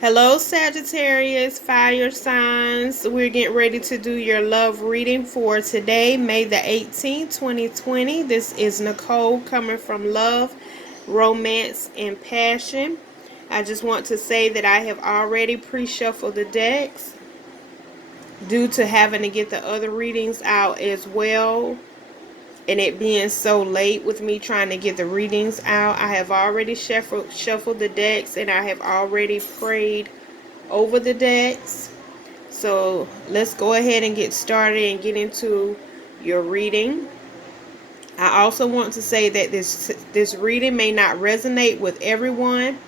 Hello, Sagittarius, fire signs. We're getting ready to do your love reading for today, May the 18th, 2020. This is Nicole coming from Love, Romance, and Passion. I just want to say that I have already pre-shuffled the decks due to having to get the other readings out as well. And it being so late with me trying to get the readings out, I have already shuffled the decks and I have already prayed over the decks. So let's go ahead and get started and get into your reading. I also want to say that this reading may not resonate with everyone.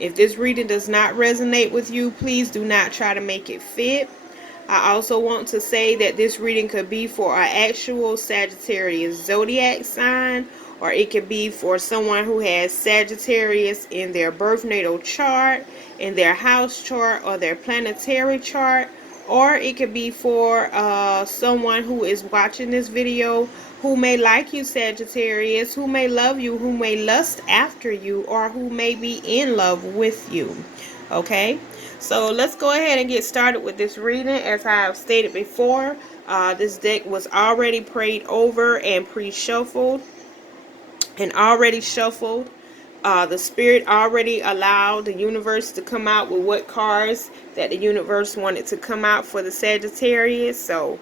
If this reading does not resonate with you, please do not try to make it fit. I also want to say that this reading could be for an actual Sagittarius zodiac sign, or it could be for someone who has Sagittarius in their birth natal chart, in their house chart, or their planetary chart, or it could be for someone who is watching this video who may like you, Sagittarius, who may love you, who may lust after you, or who may be in love with you. Okay, so let's go ahead and get started with this reading. As I have stated before, this deck was already prayed over and pre-shuffled and already shuffled. The spirit already allowed the universe to come out with what cards that the universe wanted to come out for the Sagittarius. So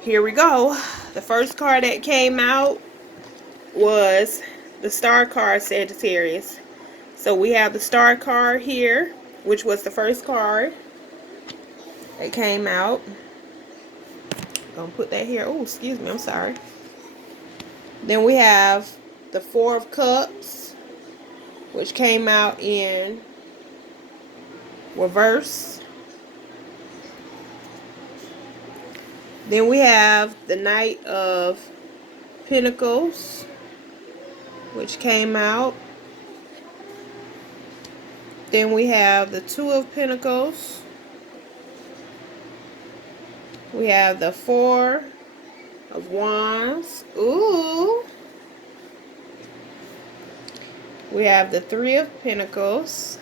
here we go. The first card that came out was the Star card, Sagittarius. So we have the Star card here, which was the first card that came out. I'm gonna put that here. Oh, excuse me, I'm sorry. Then we have the Four of Cups, which came out in reverse. Then we have the Knight of Pentacles, which came out. Then we have the Two of Pentacles. We have the Four of Wands. Ooh. We have the Three of Pentacles.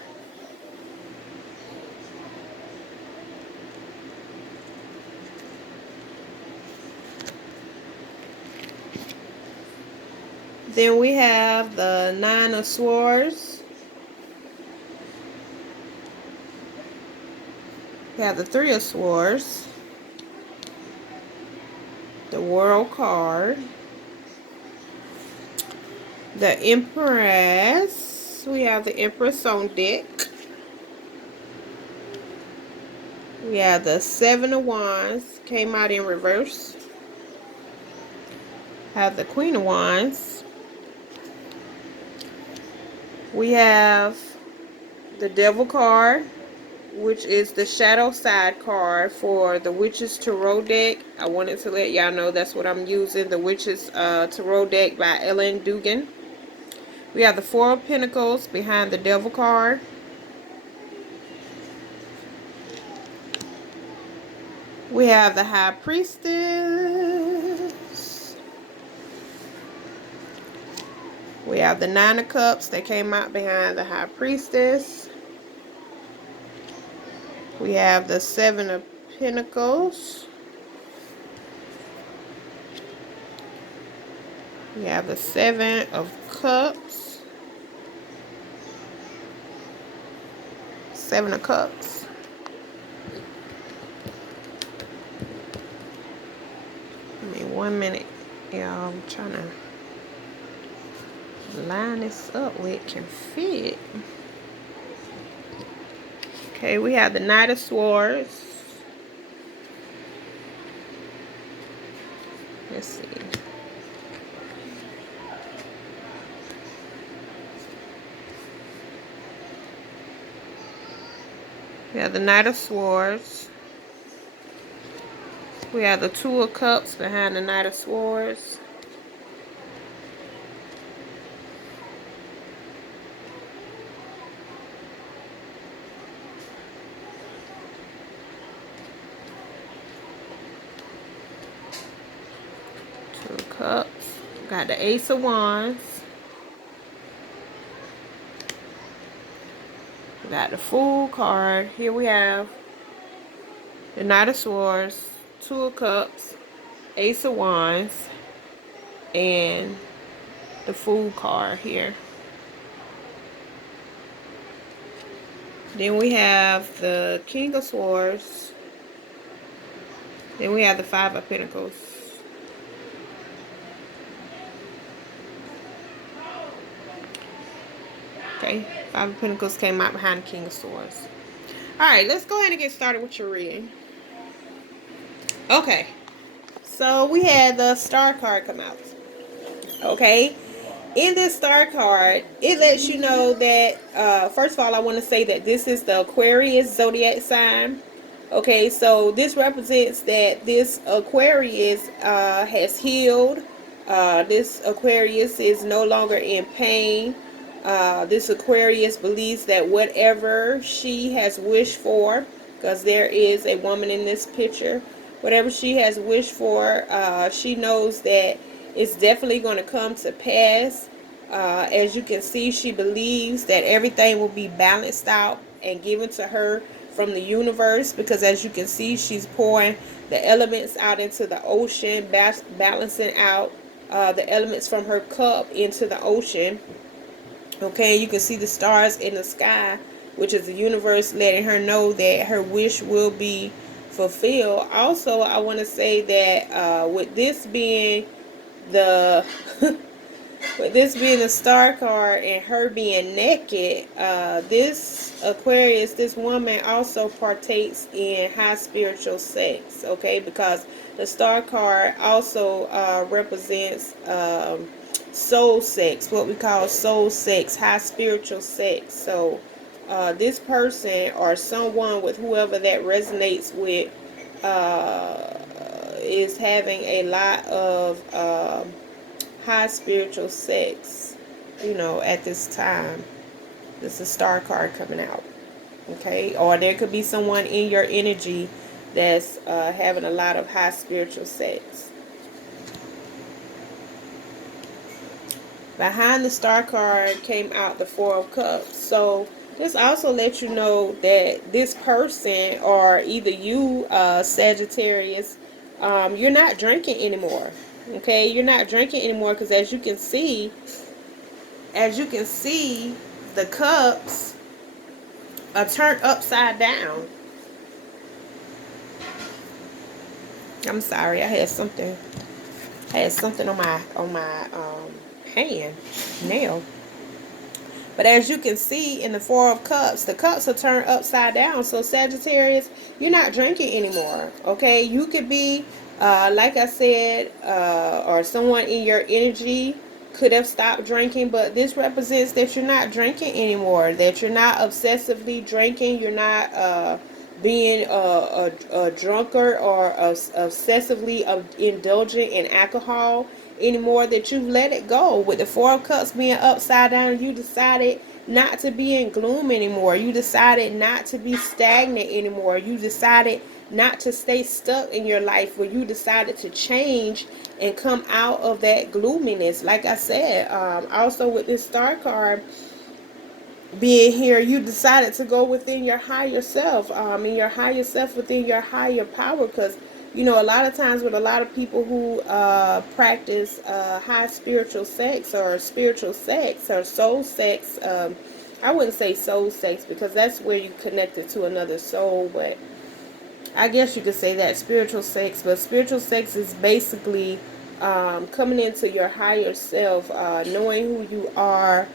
Then we have the Nine of Swords. We have the Three of Swords. The World card. The Empress. We have the Empress on deck. We have the Seven of Wands. Came out in reverse. Have the Queen of Wands. We have the Devil card, which is the shadow side card for the Witches Tarot deck. I wanted to let y'all know that's what I'm using, the Witches Tarot deck by Dugan. We have the Four of Pentacles behind the Devil card. We have the High Priestess. We have the Nine of Cups that came out behind the High Priestess. We have the Seven of Pentacles. We have the Seven of Cups. Seven of Cups. Give me 1 minute. Yeah, I'm trying to line this up where it can fit. Okay, we have the Knight of Swords. Let's see. We have the Knight of Swords. We have the Two of Cups behind the Knight of Swords. Two of Cups. Got the Ace of Wands. We got the Fool card. Here we have the Knight of Swords, Two of Cups, Ace of Wands, and the Fool card here. Then we have the King of Swords. Then we have the Five of Pentacles. Okay, Five of Pentacles came out behind the King of Swords. Alright, let's go ahead and get started with your reading. Okay, so we had the Star card come out. Okay, in this Star card, it lets you know that, first of all, I want to say that this is the Aquarius zodiac sign. Okay, so this represents that this Aquarius has healed. This Aquarius is no longer in pain. This Aquarius believes that whatever she has wished for, because there is a woman in this picture, whatever she has wished for, she knows that it's definitely going to come to pass. As you can see, she believes that everything will be balanced out and given to her from the universe, because as you can see, she's pouring the elements out into the ocean, balancing out the elements from her cup into the ocean. Okay, you can see the stars in the sky, which is the universe letting her know that her wish will be fulfilled. Also, I want to say that with this being the with this being the Star card and her being naked, this Aquarius, this woman also partakes in high spiritual sex. Okay, because the Star card also represents soul sex, what we call soul sex, high spiritual sex. So this person or someone with whoever that resonates with is having a lot of high spiritual sex, you know, at this time. This is a Star card coming out. Okay, or there could be someone in your energy that's having a lot of high spiritual sex. Behind the Star card came out the Four of Cups. So this also lets you know that this person, or either you, Sagittarius, you're not drinking anymore. Okay, you're not drinking anymore, because as you can see, the cups are turned upside down. I'm sorry, I had something on my hand, nail. But as you can see in the Four of Cups, the cups are turned upside down. So Sagittarius, you're not drinking anymore. Okay, you could be, like I said, or someone in your energy could have stopped drinking, but this represents that you're not drinking anymore, that you're not obsessively drinking, you're not being a drunkard or obsessively indulgent in alcohol anymore, that you've let it go. With the Four of Cups being upside down, you decided not to be in gloom anymore. You decided not to be stagnant anymore. You decided not to stay stuck in your life, where you decided to change and come out of that gloominess. Like I said, also with this Star card being here, you decided to go within your higher self, in your higher self, within your higher power. Because you know, a lot of times with a lot of people who practice high spiritual sex or spiritual sex or soul sex, I wouldn't say soul sex, because that's where you connected to another soul, but I guess you could say that spiritual sex. But spiritual sex is basically coming into your higher self, knowing who you are,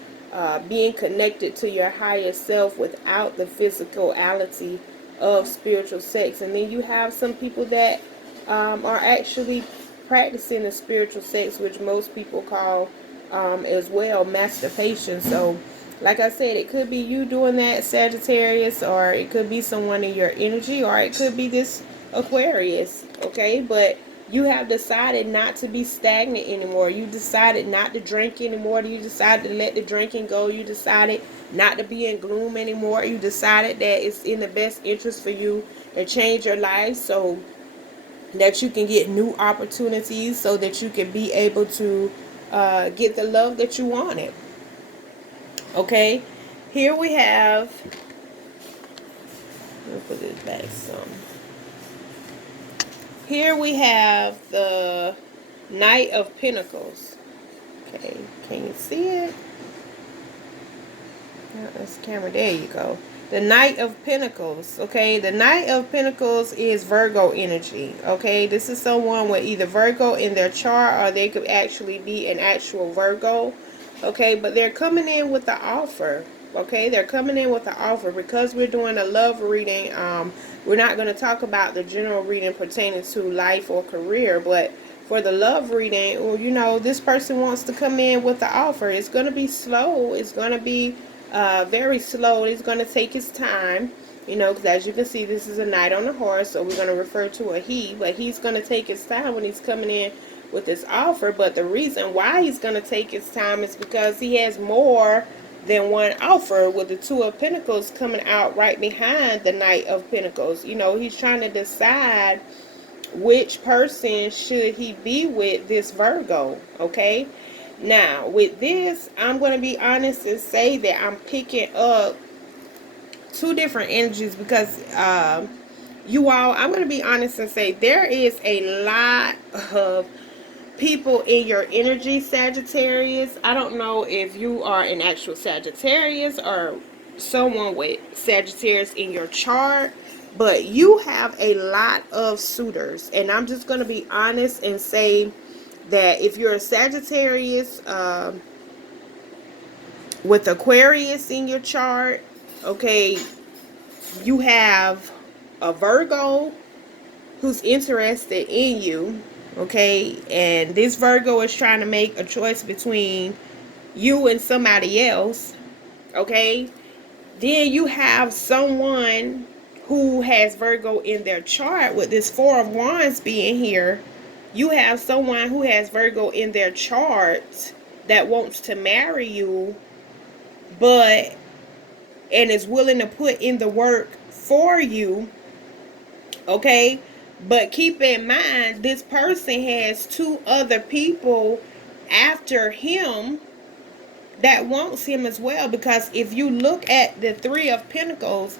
being connected to your higher self without the physicality of spiritual sex. And then you have some people that are actually practicing the spiritual sex, which most people call as well masturbation. So like I said, it could be you doing that, Sagittarius, or it could be someone in your energy, or it could be this Aquarius. Okay, but you have decided not to be stagnant anymore. You decided not to drink anymore. You decided to let the drinking go. You decided not to be in gloom anymore. You decided that it's in the best interest for you to change your life so that you can get new opportunities, so that you can be able to get the love that you wanted. Okay, here we have put this back some. Here we have the Knight of Pentacles. Okay, can you see it? That's the camera. There you go. The Knight of Pentacles. Okay, the Knight of Pentacles is Virgo energy. Okay, this is someone with either Virgo in their chart, or they could actually be an actual Virgo. Okay, but they're coming in with the offer. Okay, they're coming in with the offer. Because we're doing a love reading, we're not going to talk about the general reading pertaining to life or career, but for the love reading, well, you know, this person wants to come in with the offer. It's going to be slow. It's going to be very slow. It's going to take its time, you know, because as you can see, this is a knight on a horse, so we're going to refer to a he, but he's going to take his time when he's coming in with this offer. But the reason why he's going to take his time is because he has more than one offer, with the Two of Pentacles coming out right behind the Knight of Pentacles. You know, he's trying to decide which person should he be with, this Virgo. Okay, now with this, I'm going to be honest and say that I'm picking up two different energies, because you all, I'm going to be honest and say there is a lot of people in your energy, Sagittarius. I don't know if you are an actual Sagittarius or someone with Sagittarius in your chart, but you have a lot of suitors. And I'm just going to be honest and say that if you're a Sagittarius with Aquarius in your chart, okay, you have a Virgo who's interested in you. Okay, and this Virgo is trying to make a choice between you and somebody else. Okay, then you have someone who has Virgo in their chart, with this Four of Wands being here. You have someone who has Virgo in their chart that wants to marry you, but and is willing to put in the work for you. Okay, but keep in mind, this person has two other people after him that wants him as well. Because if you look at the Three of Pentacles,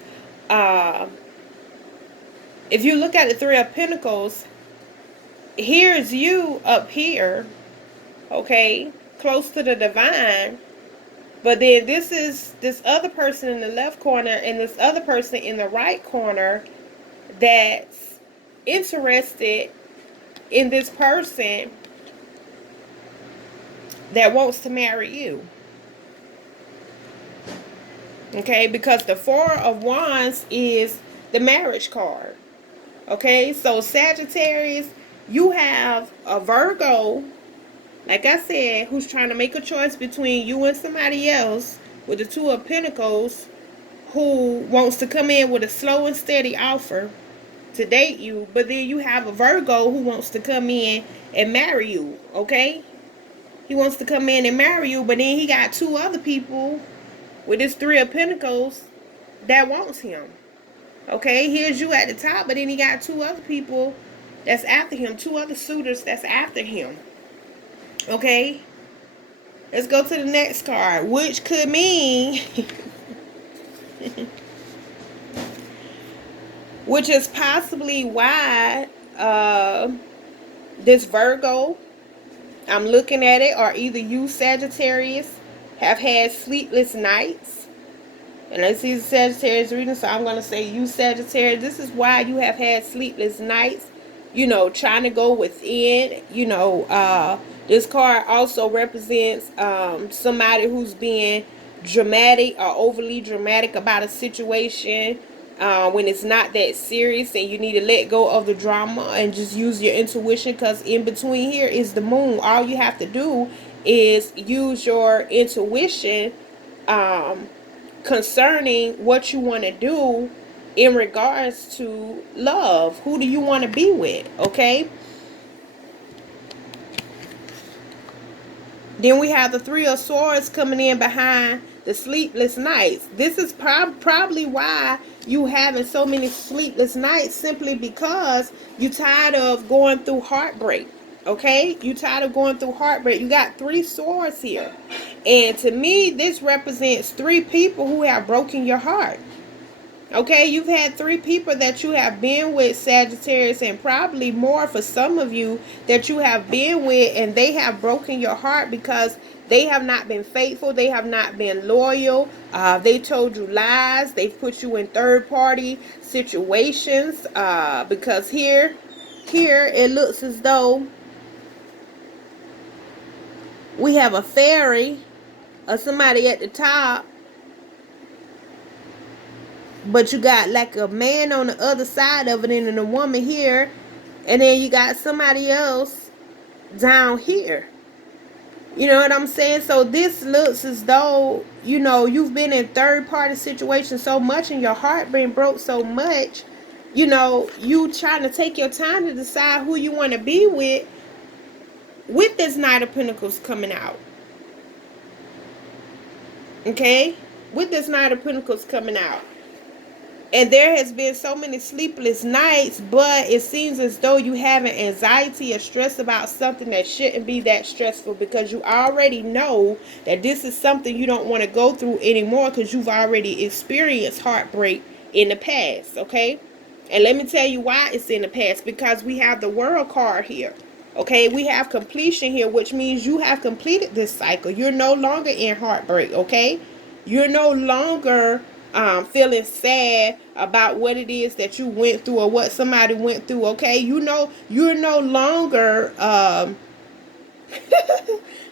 here's you up here, okay, close to the divine. But then this is this other person in the left corner and this other person in the right corner that's interested in this person that wants to marry you. Okay, because the Four of Wands is the marriage card. Okay, so Sagittarius, you have a Virgo, like I said, who's trying to make a choice between you and somebody else, with the Two of Pentacles, who wants to come in with a slow and steady offer to date you. But then you have a Virgo who wants to come in and marry you. Okay, he wants to come in and marry you, but then he got two other people with this Three of Pentacles that wants him. Okay, here's you at the top, but then he got two other people that's after him, two other suitors that's after him. Okay, let's go to the next card, which could mean which is possibly why this Virgo, I'm looking at it, or either you, Sagittarius, have had sleepless nights. And this is Sagittarius reading, so I'm going to say you, Sagittarius, this is why you have had sleepless nights. You know, trying to go within. You know, this card also represents somebody who's being dramatic or overly dramatic about a situation when it's not that serious, and you need to let go of the drama and just use your intuition. Because in between here is the moon. All you have to do is use your intuition concerning what you want to do in regards to love. Who do you want to be with? Okay, then we have the Three of Swords coming in behind the sleepless nights. This is probably why you having so many sleepless nights, simply because you tired of going through heartbreak. Okay, you tired of going through heartbreak. You got three swords here, and to me this represents three people who have broken your heart. Okay, you've had 3 people that you have been with, Sagittarius, and probably more for some of you that you have been with, and they have broken your heart because they have not been faithful. They have not been loyal. They told you lies. They've put you in third-party situations. Because here it looks as though we have a fairy or somebody at the top, but you got like a man on the other side of it and then a woman here, and then you got somebody else down here. You know what I'm saying? So this looks as though, you know, you've been in third party situations so much and your heart been broke so much. You know, you trying to take your time to decide who you want to be with this Knight of Pentacles coming out. Okay? With this Knight of Pentacles coming out. And there has been so many sleepless nights, but it seems as though you have an anxiety or stress about something that shouldn't be that stressful, because you already know that this is something you don't want to go through anymore because you've already experienced heartbreak in the past, okay? And let me tell you why it's in the past, because we have the World card here. Okay, we have completion here, which means you have completed this cycle. You're no longer in heartbreak, okay? You're no longer feeling sad about what it is that you went through or what somebody went through, okay? You know, you're no longer,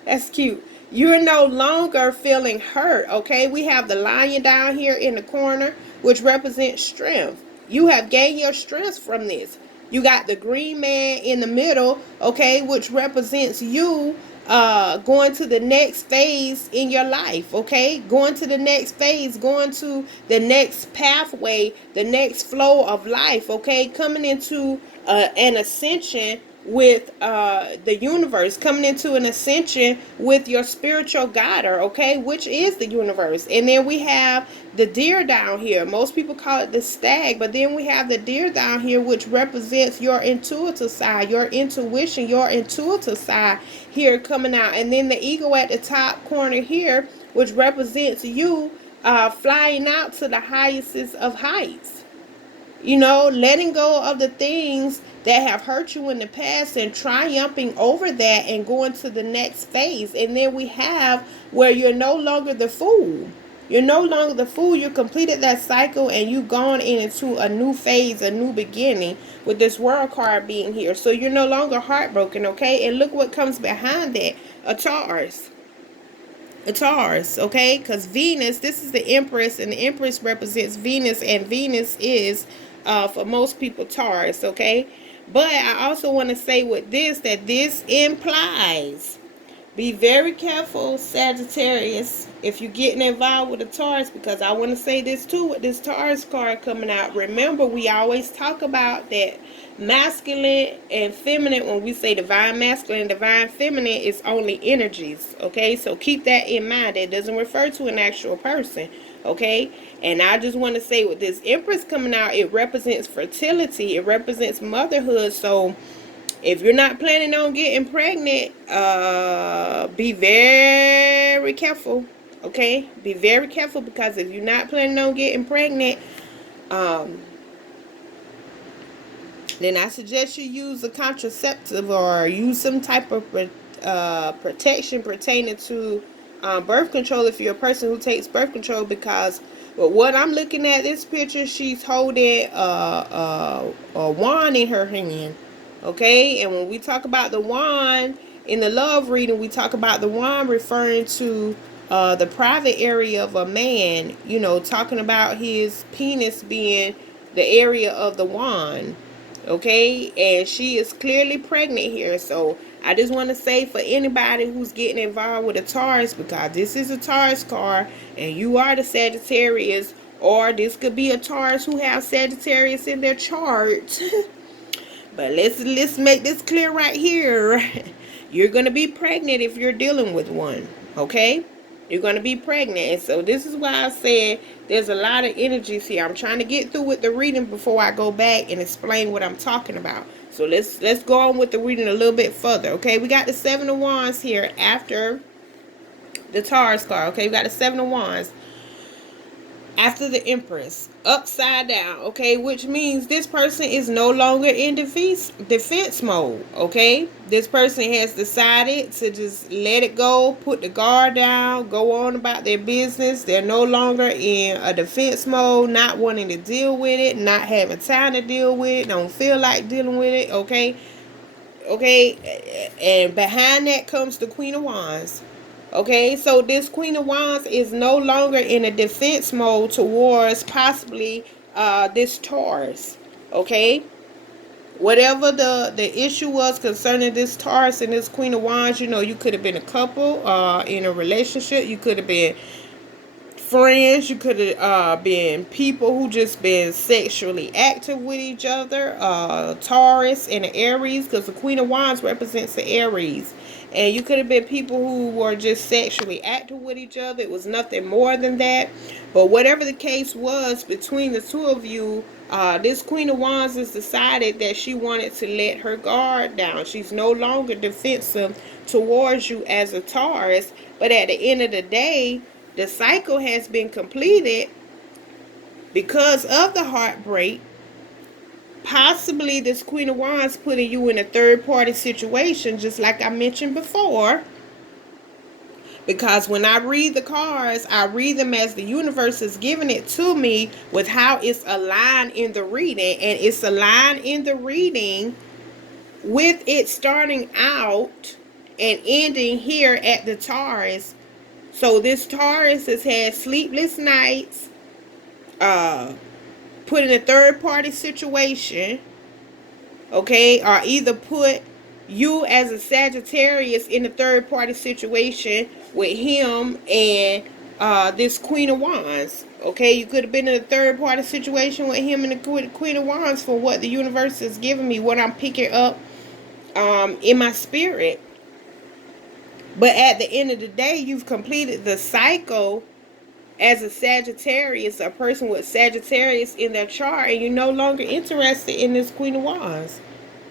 that's cute. You're no longer feeling hurt, okay? We have the lion down here in the corner, which represents strength. You have gained your strength from this. You got the green man in the middle, okay, which represents you going to the next phase in your life, okay? Going to the next phase, going to the next pathway, the next flow of life, okay? Coming into an ascension with the universe, coming into an ascension with your spiritual guider, okay, which is the universe. And then we have the deer down here. Most people call it the stag, but then we have the deer down here, which represents your intuitive side, your intuition, your intuitive side here coming out. And then the eagle at the top corner here, which represents you flying out to the highest of heights. You know, letting go of the things that have hurt you in the past and triumphing over that and going to the next phase. And then we have where you're no longer the fool. You're no longer the fool. You completed that cycle and you've gone into a new phase, a new beginning, with this World card being here. So you're no longer heartbroken, okay? And look what comes behind that. A Taurus. A Taurus, okay? Because Venus, this is the Empress, and the Empress represents Venus, and Venus is, for most people, Taurus, okay? But I also want to say with this, that this implies, be very careful, Sagittarius, if you're getting involved with a Taurus, because I want to say this too with this Taurus card coming out. Remember, we always talk about that masculine and feminine. When we say divine masculine and divine feminine, it's only energies, okay? So keep that in mind. It doesn't refer to an actual person, okay? And I just want to say with this Empress coming out, it represents fertility. It represents motherhood. So if you're not planning on getting pregnant, be very careful, okay? Be very careful, because if you're not planning on getting pregnant, then I suggest you use a contraceptive or use some type of protection pertaining to birth control if you're a person who takes birth control. Because with what I'm looking at this picture, she's holding a wand in her hand, okay? And when we talk about the wand in the love reading, we talk about the wand referring to the private area of a man, you know, talking about his penis being the area of the wand, okay? And she is clearly pregnant here. So I just want to say, for anybody who's getting involved with a Taurus, because this is a Taurus card and you are the Sagittarius, or this could be a Taurus who have Sagittarius in their chart. But let's make this clear right here. You're going to be pregnant if you're dealing with one, okay? You're going to be pregnant. And so this is why I said there's a lot of energies here. I'm trying to get through with the reading before I go back and explain what I'm talking about. So let's go on with the reading a little bit further, okay? We got the Seven of Wands here after the Taurus card, okay? We got the Seven of Wands. after the Empress, upside down, okay, which means this person is no longer in defense mode, okay. This person has decided to just let it go, put the guard down, go on about their business. They're no longer in a defense mode, not wanting to deal with it, not having time to deal with it, don't feel like dealing with it, okay. And behind that comes the Queen of Wands. Okay, so this Queen of Wands is no longer in a defense mode towards possibly this Taurus. Okay, whatever the issue was concerning this Taurus and this Queen of Wands, you could have been a couple in a relationship. You could have been friends. You could have been people who just been sexually active with each other. Taurus and the Aries, because the Queen of Wands represents the Aries. And you could have been people who were just sexually active with each other. It was nothing more than that. But whatever the case was between the two of you, this Queen of Wands has decided that she wanted to let her guard down. She's no longer defensive towards you as a Taurus. But at the end of the day, the cycle has been completed because of the heartbreak. Possibly this Queen of Wands putting you in a third-party situation, just like I mentioned before. Because when I read the cards, I read them as the universe is giving it to me with how it's aligned in the reading. And it's aligned in the reading with it starting out and ending here at the Taurus. So this Taurus has had sleepless nights, put in a third-party situation, okay, or either put you as a Sagittarius in a third-party situation with him and this Queen of Wands, okay. You could have been in a third-party situation with him and the Queen of Wands for what the universe is giving me, what I'm picking up in my spirit. But at the end of the day, you've completed the cycle as a Sagittarius, a person with Sagittarius in their chart, and you're no longer interested in this Queen of Wands.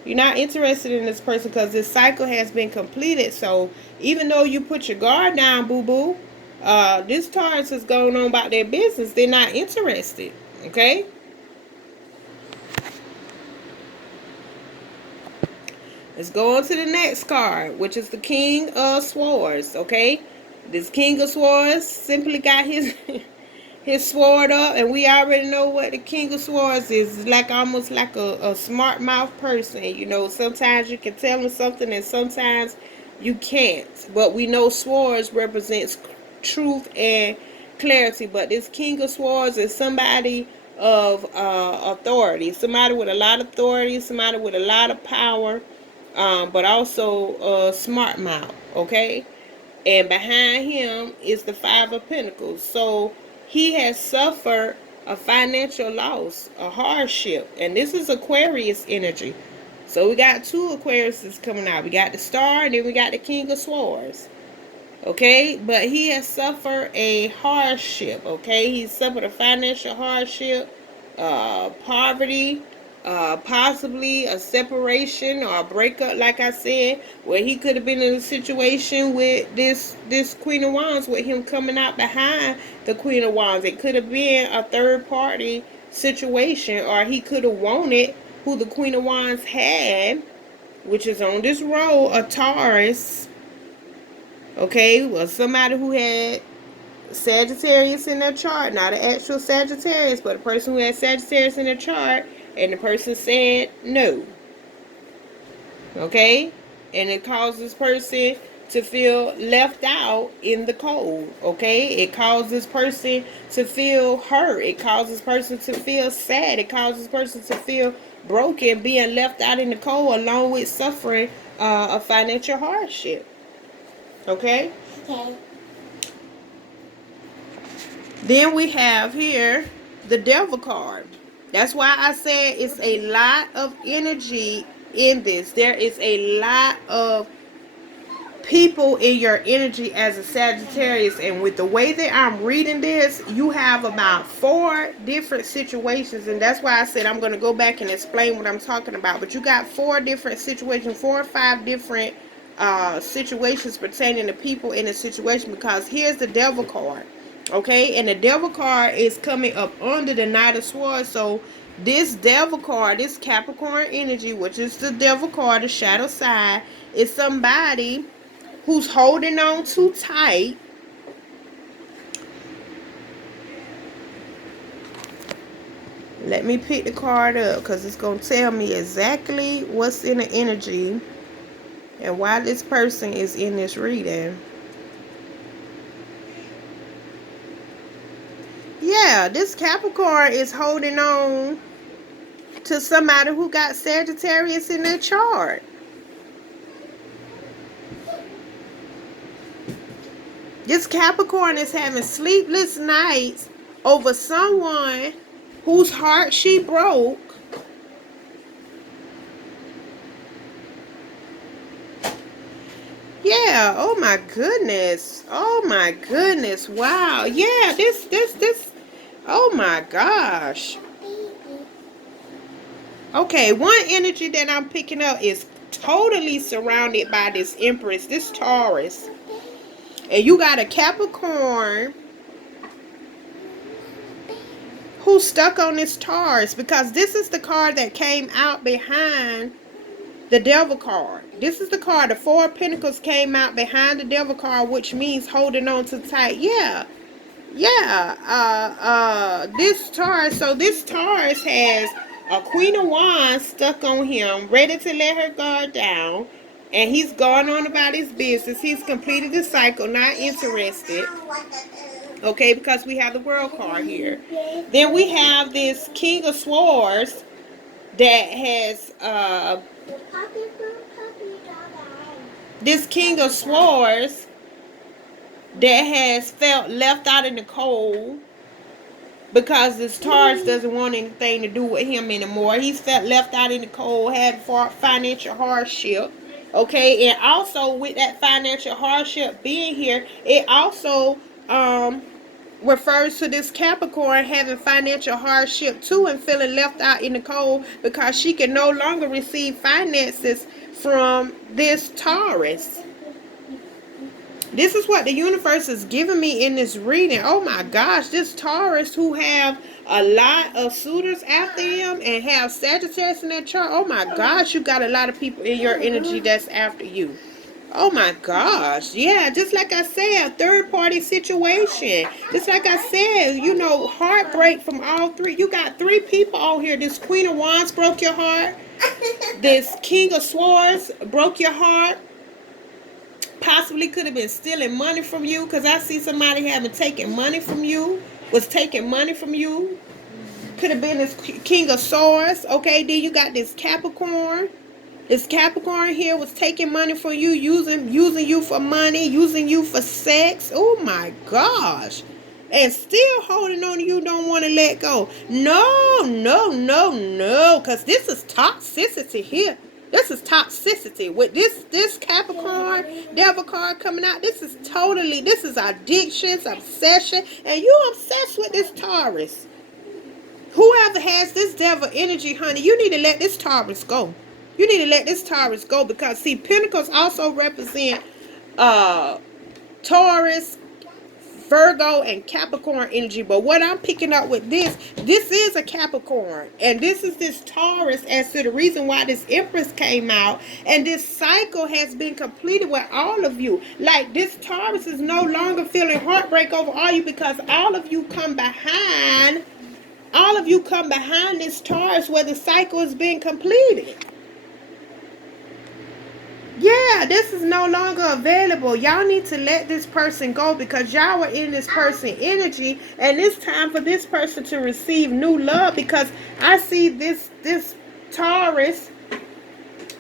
You're not interested in this person because this cycle has been completed. So even though you put your guard down, boo-boo, this Taurus is going on about their business. They're not interested, okay? Let's go on to the next card, which is the King of Swords, okay? This King of Swords simply got his his sword up, and we already know what the King of Swords is. It's like almost like a smart mouth person. Sometimes you can tell them something and sometimes you can't. But we know swords represents truth and clarity. But this King of Swords is somebody of authority. Somebody with a lot of authority, somebody with a lot of power. But also smart mouth, okay? And behind him is the Five of Pentacles. So he has suffered a financial loss, a hardship. And this is Aquarius energy. So we got two Aquariuses coming out. We got the Star and then we got the King of Swords. Okay? But he has suffered a hardship, okay? He suffered a financial hardship, poverty, possibly a separation or a breakup, like I said, where he could have been in a situation with this Queen of Wands, with him coming out behind the Queen of Wands. It could have been a third party situation, or he could have wanted who the Queen of Wands had, which is on this row, a Taurus, okay, well, somebody who had Sagittarius in their chart, not an actual Sagittarius, but a person who had Sagittarius in their chart, and the person said no. Okay? And it causes this person to feel left out in the cold. Okay? It causes this person to feel hurt. It causes this person to feel sad. It causes this person to feel broken, being left out in the cold, along with suffering a financial hardship. Okay? Okay. Then we have here the Devil card. That's why I said it's a lot of energy in this. There is a lot of people in your energy as a Sagittarius. And with the way that I'm reading this, you have about 4 different situations. And that's why I said I'm going to go back and explain what I'm talking about. But you got 4 different situations, 4 or 5 different situations pertaining to people in a situation. Because here's the Devil card. Okay, and the devil card is coming up under the Knight of Swords. So this devil card, this Capricorn energy, which is the devil card, the shadow side, is somebody who's holding on too tight. Let me pick the card up because it's going to tell me exactly what's in the energy and why this person is in this reading. Yeah, this Capricorn is holding on to somebody who got Sagittarius in their chart. This Capricorn is having sleepless nights over someone whose heart she broke. Yeah, oh my goodness. Oh my goodness. Wow. Yeah, this. Oh my gosh. Okay, one energy that I'm picking up is totally surrounded by this Empress, this Taurus. And you got a Capricorn who's stuck on this Taurus because this is the card that came out behind the Devil card. This is the card. The Four of Pentacles came out behind the Devil card, which means holding on too tight. Yeah. This Taurus, so this Taurus has a Queen of Wands stuck on him, ready to let her guard down. And he's going on about his business. He's completed the cycle, not interested. Okay, because we have the World card here. Then we have this King of Swords that has this King of Swords that has felt left out in the cold because this Taurus doesn't want anything to do with him anymore. He's felt left out in the cold, had financial hardship. Okay, and also with that financial hardship being here, it also refers to this Capricorn having financial hardship too and feeling left out in the cold because she can no longer receive finances from this Taurus. This is what the universe is giving me in this reading. Oh my gosh, this Taurus who have a lot of suitors after him and have Sagittarius in their chart. Oh my gosh, you got a lot of people in your energy that's after you. Oh my gosh. Yeah, just like I said, a third party situation. Just like I said, you know, heartbreak from all three. You got three people out here. This Queen of Wands broke your heart. This King of Swords broke your heart. Possibly could have been stealing money from you because I see somebody having taken money from you. Was taking money from you. Could have been this King of Swords. Okay, then you got this Capricorn. This Capricorn here was taking money from you, using you for money, using you for sex. Oh my gosh. And still holding on to you, don't want to let go. No. Because this is toxicity here. This is toxicity. With this Capricorn devil card coming out, this is addictions, obsession. And you obsessed with this Taurus. Whoever has this devil energy, honey, you need to let this Taurus go. You need to let this Taurus go because, see, Pentacles also represent Taurus, Virgo, and Capricorn energy. But what I'm picking up with this is a Capricorn. And this is this Taurus as to the reason why this Empress came out. And this cycle has been completed with all of you. Like, this Taurus is no longer feeling heartbreak over all you because all of you come behind. All of you come behind this Taurus where the cycle is being completed. Yeah, this is no longer available. Y'all need to let this person go because y'all are in this person energy, and it's time for this person to receive new love because I see this Taurus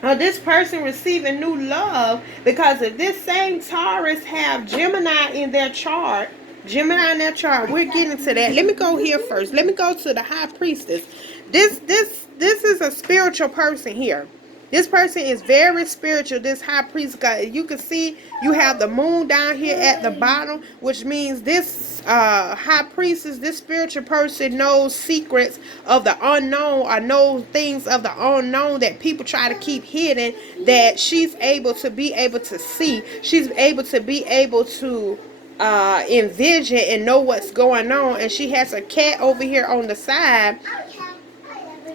or this person receiving new love because if this same Taurus have Gemini in their chart, we're getting to that. Let me go here first. Let me go to the High Priestess. This is a spiritual person here. This person is very spiritual. This High Priest guy, you can see you have the moon down here at the bottom, which means this High Priestess, this spiritual person knows secrets of the unknown or knows things of the unknown that people try to keep hidden, that she's able to see. She's able to envision and know what's going on. And she has a cat over here on the side,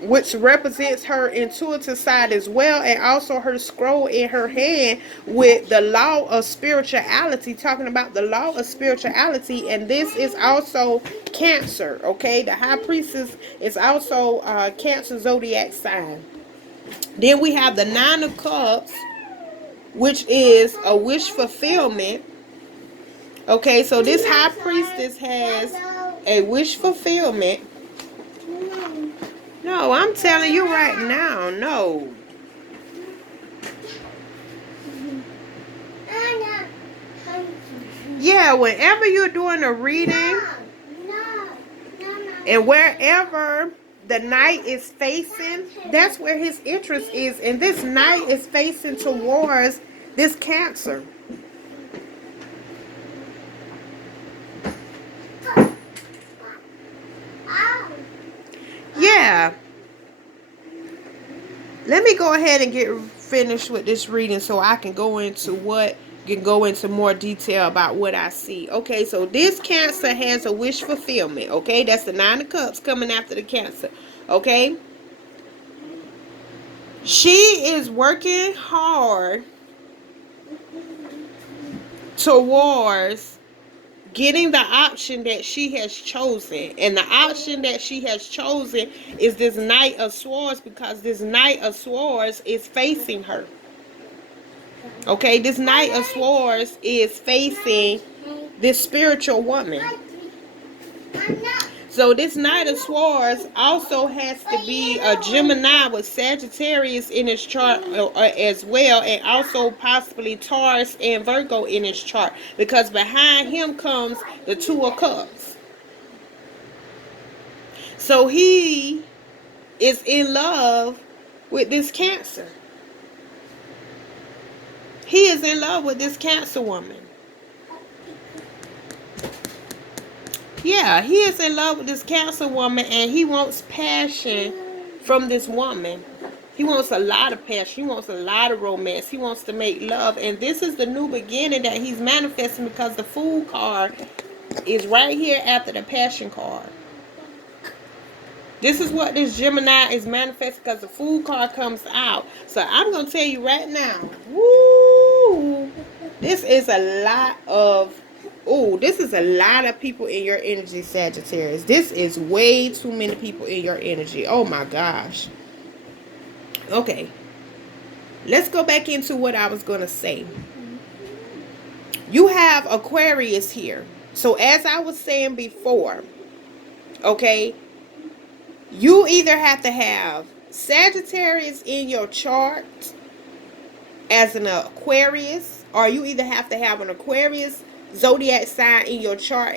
which represents her intuitive side as well, and also her scroll in her hand with the law of spirituality, talking about the law of spirituality. And this is also Cancer, okay? The high priestess is also Cancer zodiac sign. Then we have the Nine of Cups, which is a wish fulfillment. Okay, so this high priestess has a wish fulfillment. No, I'm telling you right now, no. Yeah, whenever you're doing a reading and wherever the knight is facing, that's where his interest is. And this knight is facing towards this Cancer. Yeah. Let me go ahead and get finished with this reading so I can go into more detail about what I see. Okay, so this Cancer has a wish fulfillment. Okay, that's the Nine of Cups coming after the Cancer. Okay, she is working hard towards getting the option that she has chosen. And the option that she has chosen is this Knight of Swords, because this Knight of Swords is facing her. Okay, this Knight of Swords is facing this spiritual woman. So this Knight of Swords also has to be a Gemini with Sagittarius in his chart as well, and also possibly Taurus and Virgo in his chart, because behind him comes the Two of Cups. So he is in love with this Cancer. He is in love with this Cancer woman. Yeah, he is in love with this Cancer woman, and he wants passion from this woman. He wants a lot of passion. He wants a lot of romance. He wants to make love. And this is the new beginning that he's manifesting, because the Fool card is right here after the Passion card. This is what this Gemini is manifesting, because the Fool card comes out. So I'm going to tell you right now, woo, this is a lot of people in your energy, Sagittarius. This is way too many people in your energy. Oh my gosh. Okay. Let's go back into what I was going to say. You have Aquarius here. So as I was saying before, okay, you either have to have Sagittarius in your chart as an Aquarius, or you either have to have an Aquarius zodiac sign in your chart